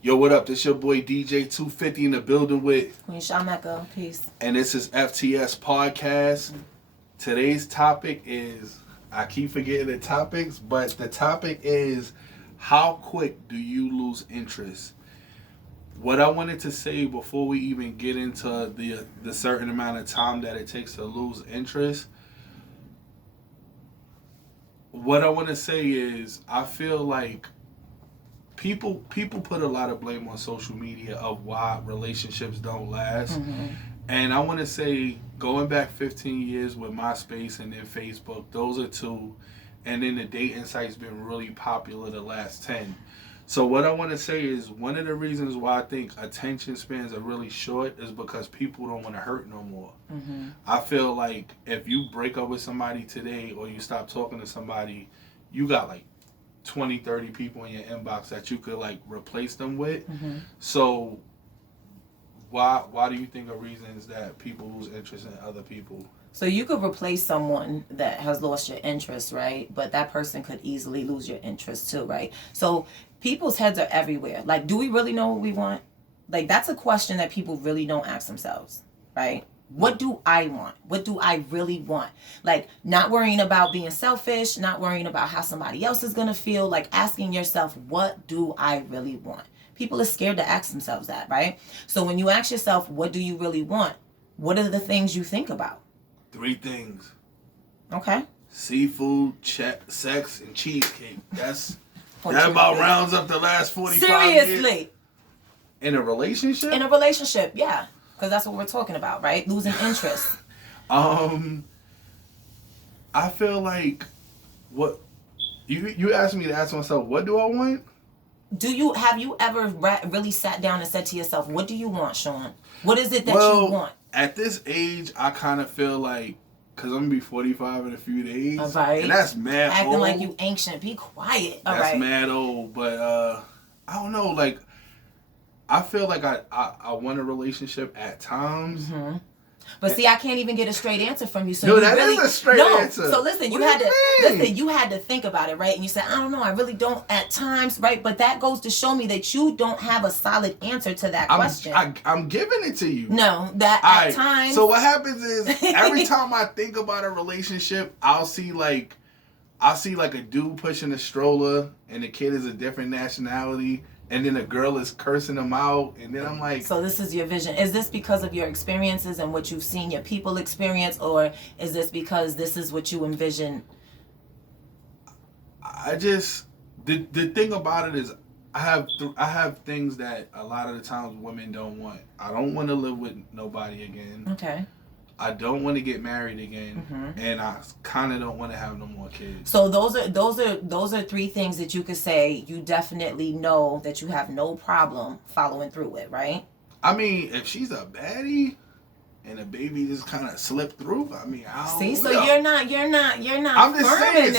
Yo, what up? This your boy Djtwofifty in the building with Queen Sha Mecca. Peace. and this is FTS podcast. Today's topic is, I keep forgetting the topics, but the topic is, how quick do you lose interest? What I wanted to say before we even get into the certain amount of time that it takes to lose interest, what I want to say is, I feel like people put a lot of blame on social media of why relationships don't last. Mm-hmm. And I want to say, going back 15 years with MySpace and then Facebook, those are two. And then the dating site's been really popular the last 10. So what I want to say is, one of the reasons why I think attention spans are really short is because people don't want to hurt no more. Mm-hmm. I feel like if you break up with somebody today or you stop talking to somebody, you got like 20, 30 people in your inbox that you could like replace them with. Mm-hmm. So why do you think are reasons that people lose interest in other people? So you could replace someone that has lost your interest, right? But that person could easily lose your interest too, right? So people's heads are everywhere. Like, do we really know what we want? Like, that's a question that people really don't ask themselves, right? What do I want? What do I really want? Like, not worrying about being selfish, not worrying about how somebody else is going to feel, like asking yourself, what do I really want? People are scared to ask themselves that, right? So when you ask yourself, what do you really want? What are the things you think about? 3 things. Okay. Seafood, sex, and cheesecake. That about rounds up the last 45 years. Seriously. In a relationship? In a relationship, yeah. Because that's what we're talking about, right? Losing interest. I feel like, what you asked me to ask myself, what do I want? Have you ever really sat down and said to yourself, what do you want, Sean? What is it that you want? At this age, I kind of feel like, because I'm going to be 45 in a few days. All right. And that's mad Acting old. like you ancient. Be quiet. All that's right. mad old. But I don't know. Like, I feel like I want a relationship at times. Mm-hmm. But see, I can't even get a straight answer from you. So no, you that really, is a straight answer. So listen, you had to think about it, right? And you said, I don't know, I really don't at times, right? But that goes to show me that you don't have a solid answer to that question. I'm giving it to you. No, that at times. So what happens is, every time I think about a relationship, I'll see like a dude pushing a stroller and the kid is a different nationality. And then a girl is cursing them out. And then I'm like... So this is your vision. Is this because of your experiences and what you've seen your people experience? Or is this because this is what you envision? I just... The thing about it is, I have things that a lot of the times women don't want. I don't want to live with nobody again. Okay. I don't want to get married again. Mm-hmm. And I kind of don't want to have no more kids. So those are 3 things that you could say you definitely know that you have no problem following through with, right? I mean, if she's a baddie and a baby just kind of slipped through, I mean, I don't see. So know. you're not. I'm just saying.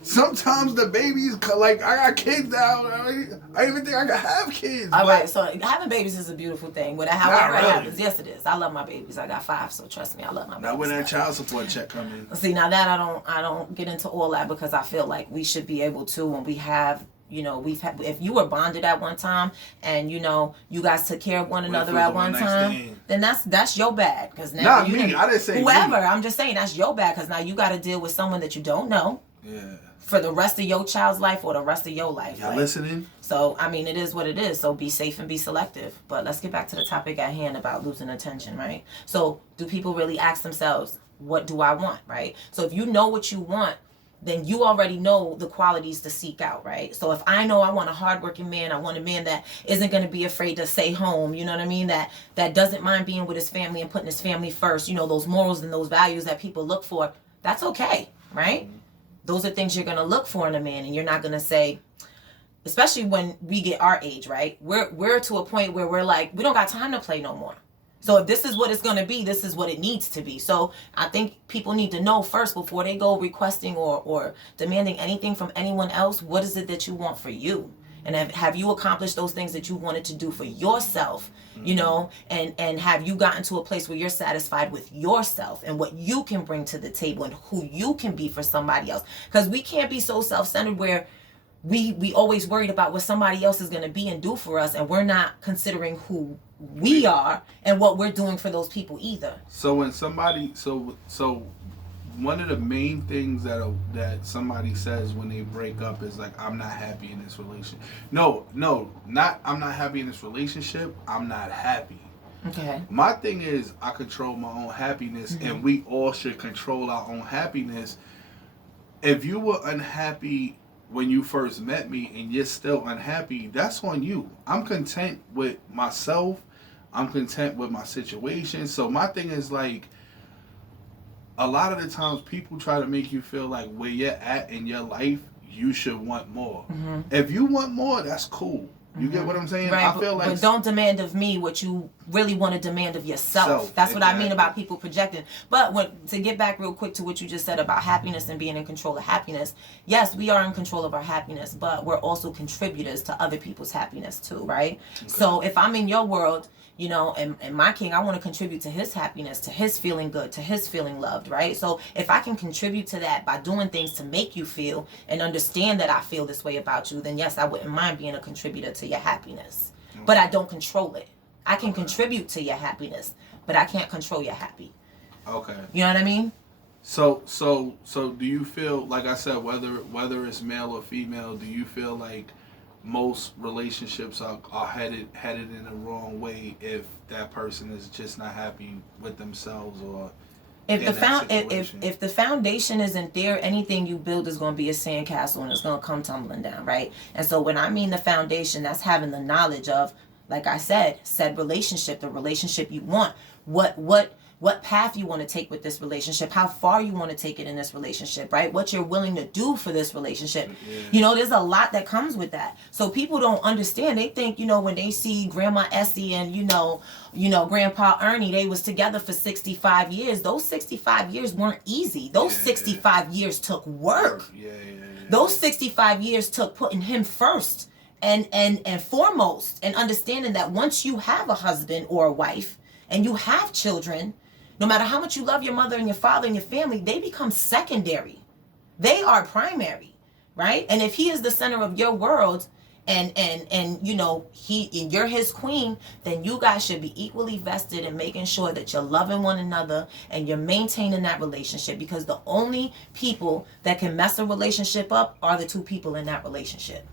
Sometimes the babies like, I got kids now. I even think I could have kids. All right. So having babies is a beautiful thing. However really. it happens, yes, it is. I love my babies. I got 5, so trust me, I love my babies. Now when that child support check come in. See, now that I don't get into all that, because I feel like we should be able to, when we have. You know, if you were bonded at one time and, you know, you guys took care of one another at one time, then that's your bad. Because now not me. I didn't say whoever. Me. I'm just saying that's your bad, because now you got to deal with someone that you don't know. Yeah. For the rest of your child's life or the rest of your life. Y'all listening? So, I mean, it is what it is. So be safe and be selective. But let's get back to the topic at hand about losing attention, right? So do people really ask themselves, what do I want, right? So if you know what you want, then you already know the qualities to seek out, right? So if I know I want a hardworking man, I want a man that isn't going to be afraid to stay home, you know what I mean? That doesn't mind being with his family and putting his family first, you know, those morals and those values that people look for, that's okay, right? Mm-hmm. Those are things you're going to look for in a man, and you're not going to say, especially when we get our age, right? We're to a point where we're like, we don't got time to play no more. So if this is what it's going to be, this is what it needs to be. So I think people need to know first, before they go requesting or demanding anything from anyone else, what is it that you want for you? And have you accomplished those things that you wanted to do for yourself, you know, and have you gotten to a place where you're satisfied with yourself and what you can bring to the table and who you can be for somebody else? Because we can't be so self-centered where we always worried about what somebody else is going to be and do for us, and we're not considering who we are and what we're doing for those people either. So when somebody, so one of the main things that somebody says when they break up is like, I'm not happy in this relationship. No, not I'm not happy in this relationship. I'm not happy. Okay. My thing is, I control my own happiness, and we all should control our own happiness. If you were unhappy when you first met me and you're still unhappy, that's on you. I'm content with myself. I'm content with my situation. So my thing is like, a lot of the times people try to make you feel like where you're at in your life, you should want more. If you want more, that's cool. You get what I'm saying? Right, I feel like, but don't demand of me what you really want to demand of yourself. That's what I mean about people projecting. But to get back real quick to what you just said about happiness and being in control of happiness, yes, we are in control of our happiness, but we're also contributors to other people's happiness too, right? Okay. So if I'm in your world, you know, and my king, I want to contribute to his happiness, to his feeling good, to his feeling loved, right? So if I can contribute to that by doing things to make you feel and understand that I feel this way about you, then yes, I wouldn't mind being a contributor to your happiness. Okay. But I don't control it. I can contribute to your happiness, but I can't control your happy. Okay. You know what I mean? So do you feel, like I said, whether it's male or female, do you feel like most relationships are headed in the wrong way if that person is just not happy with themselves, or if the foundation isn't there, anything you build is going to be a sandcastle and it's going to come tumbling down, right? And so when I mean the foundation, that's having the knowledge of, like I said relationship, the relationship you want, what path you want to take with this relationship, how far you want to take it in this relationship, right? What you're willing to do for this relationship. Yeah. You know, there's a lot that comes with that. So people don't understand. They think, you know, when they see Grandma Essie and, you know, Grandpa Ernie, they was together for 65 years. Those 65 years weren't easy. Those 65 years took work. Those 65 years took putting him first and foremost, and understanding that once you have a husband or a wife and you have children, no matter how much you love your mother and your father and your family, they become secondary. They are primary, right? And if he is the center of your world and you know, you're his queen, then you guys should be equally vested in making sure that you're loving one another and you're maintaining that relationship, because the only people that can mess a relationship up are the two people in that relationship.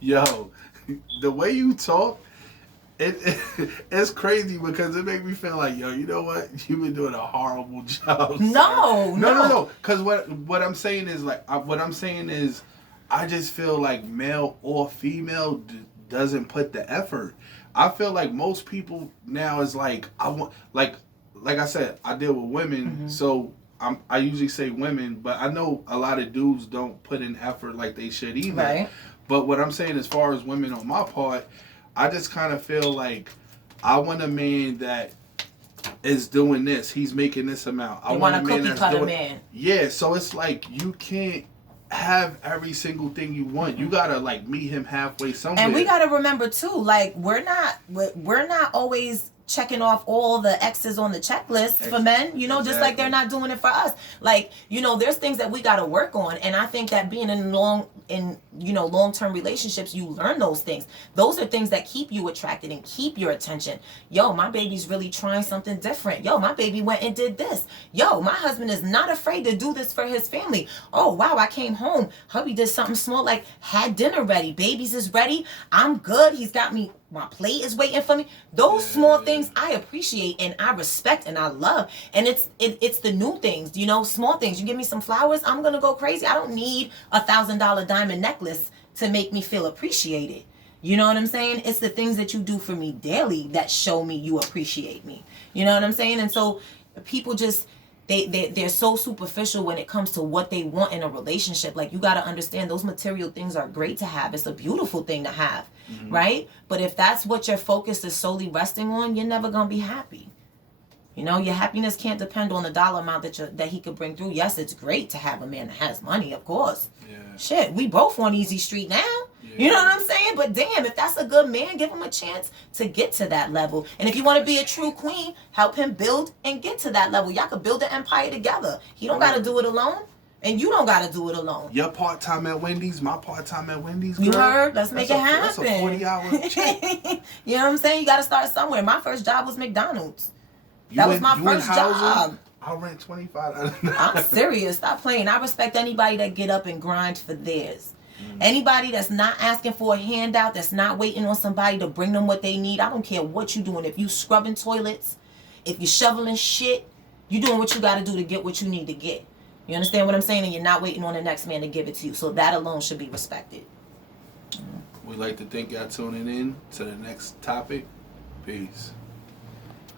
Yo, the way you talk, it's crazy, because it makes me feel like, yo, you know what? You've been doing a horrible job. No. Because what I'm saying is, like, I just feel like male or female doesn't put the effort. I feel like most people now is like, I want, like I said, I deal with women, so I usually say women, but I know a lot of dudes don't put in effort like they should either. Right. But what I'm saying, as far as women on my part, I just kind of feel like I want a man that is doing this. He's making this amount. I want a man that's doing. Man. Yeah, so it's like you can't have every single thing you want. You gotta like meet him halfway somewhere. And we gotta remember too, like we're not always checking off all the X's on the checklist for men, you know, just like they're not doing it for us. Like, you know, there's things that we got to work on. And I think that being in long-term relationships, you learn those things. Those are things that keep you attracted and keep your attention. Yo, my baby's really trying something different. Yo, my baby went and did this. Yo, my husband is not afraid to do this for his family. Oh, wow, I came home. Hubby did something small, like had dinner ready. Babies is ready. I'm good. He's got me. My plate is waiting for me. Those small things I appreciate and I respect and I love. And it's the new things, you know, small things. You give me some flowers, I'm gonna go crazy. I don't need $1,000 diamond necklace to make me feel appreciated. You know what I'm saying? It's the things that you do for me daily that show me you appreciate me. You know what I'm saying? And so people just they're so superficial when it comes to what they want in a relationship. Like, you got to understand, those material things are great to have. It's a beautiful thing to have, right? But if that's what your focus is solely resting on, you're never going to be happy. You know, your happiness can't depend on the dollar amount that he could bring through. Yes, it's great to have a man that has money, of course. Yeah. Shit, we both on easy street now. Yeah. You know what I'm saying? But damn, if that's a good man, give him a chance to get to that level. And if you want to be a true queen, help him build and get to that level. Y'all could build an empire together. He don't got to do it alone. And you don't gotta do it alone. Your part-time at Wendy's, my part-time at Wendy's, girl. You heard? Let's make it happen. That's a 40-hour check. You know what I'm saying? You gotta start somewhere. My first job was McDonald's. That was my first job. I'll rent $25. I'm serious. Stop playing. I respect anybody that get up and grind for theirs. Anybody that's not asking for a handout, that's not waiting on somebody to bring them what they need. I don't care what you're doing. If you scrubbing toilets, if you're shoveling shit, you doing what you got to do to get what you need to get. You understand what I'm saying? And you're not waiting on the next man to give it to you. So that alone should be respected. We'd like to thank y'all tuning in to the next topic. Peace.